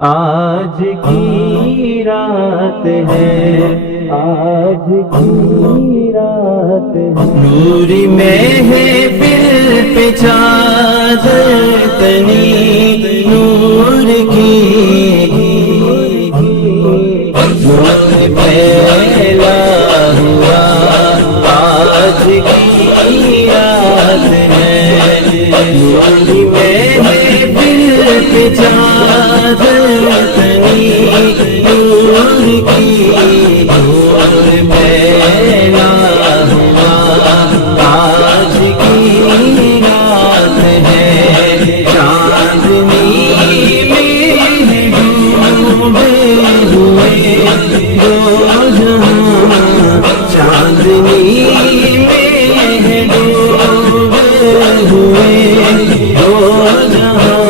آج کی رات ہے، آج کی رات ہے، نور میں ہے پھر پہ چادر تنی نور کی، نور پھیلا ہوا آج کی رات ہے، نور میں ہے پھر پہ چادر نور کی، نور پھیلا ہوا آج کی رات ہے، چاندنی میں ڈوبے ہوئے دو جہاں، چاندنی میں ڈوبے ہوئے دو جہاں،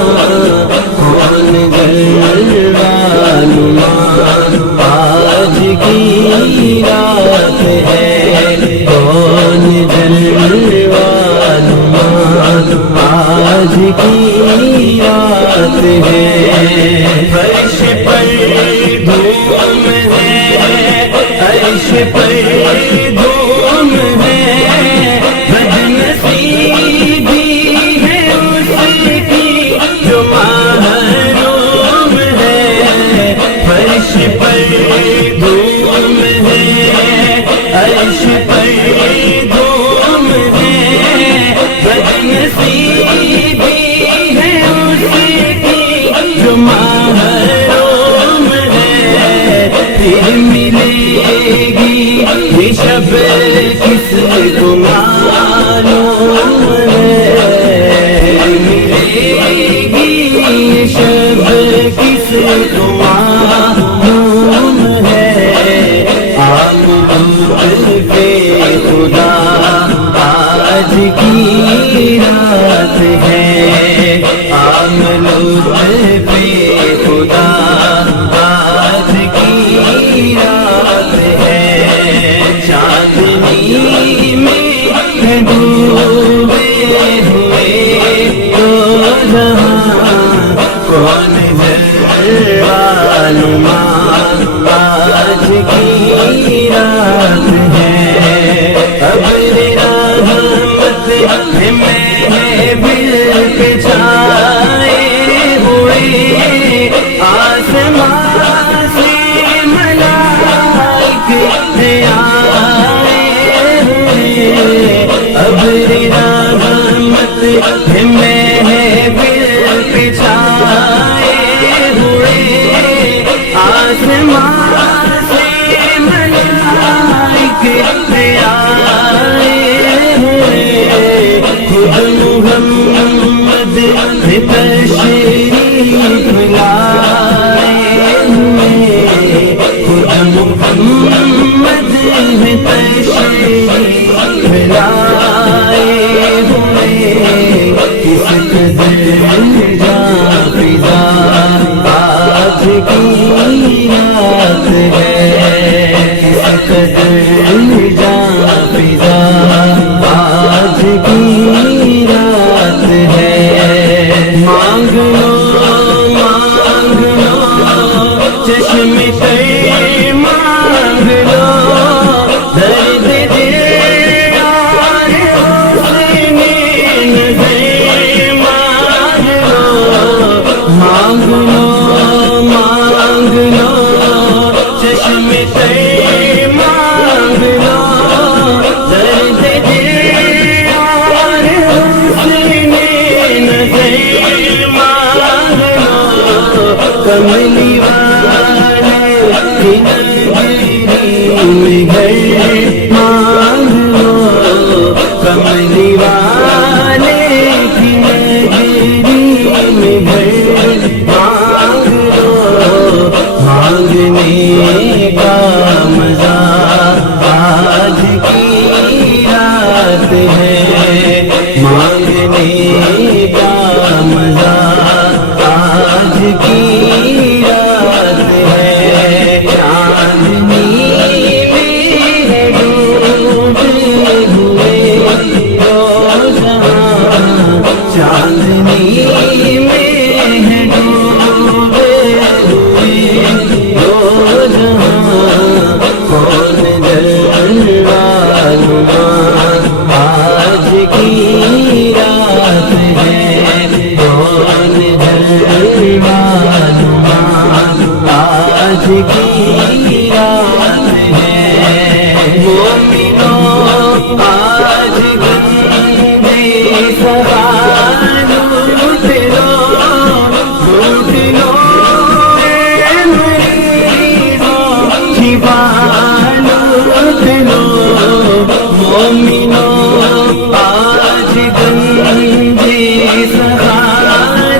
آج کی رات ہے، کون جلوہ نما آج کی رات ہے، فرش پر دھوم ہے، عرش پر دھوم ہے، بدنصیبی ہے اس کی جو محروم ہے، فرش پر دھوم ہے، عرش پر دھوم ہے، بدنصیبی ہے اس کی جو محروم ہے، پھر ملے گی یہ شب کس کو معلوم ہے، ملے گی یہ شب کس کو معلوم ہے، آپ لطف خدا آج کی رات ہے، آپ لطف خدا آج کی رات ہے، چاندنی میں ڈوبے ہوئے دو جہاں، کون جلوہ نما آج کی رات ہے، ابر رحمت محفل پہ چھائے ہوئے، آسمان سے ملائک آئے ہوئے، ابر رحمت محفل پہ چھائے ہوئے، آسمان سے ملائک آئے ہوئے، خود محمد تشریف لائے ہوئے، خود محمد تشریف لائے ہوئے، کس قدر جاں فضا آج کی رات ہے، کس قدر جاں فضا آج کی رات ہے، مانگ لو چشم تر مانگ لو، درد دل اور حسن نظر مانگ لو چشم تر مانگ لو، درد دل اور حسن نظر مانگ لو، کملی والے کی نگری میں گھر مانگ لو، کملی والے کی نگری میں گھر مانگ لو، مانگنے کا مزہ آج کی رات ہے، مانگنے کا مزہ آج کی رات ہے، چاندنی میں ڈوبے ہوئے دو جہاں، چاندنی میں ڈوبے کی رات ہے، مومنوں آج گندے سبا لوٹ لو، لوٹ لو اے مریضوں شفا لوٹ لو، مومنوں آج گندے سبا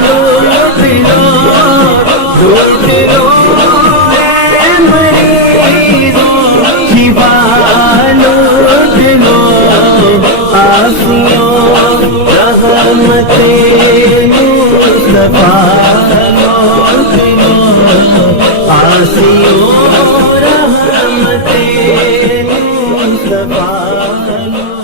لوٹ لو، لوٹ لو اے مریضوں شفا لوٹ لو، آسیوں رحمت مصطفیٰ لوٹ لو، آسیوں رحمت مصطفیٰ لوٹ لو۔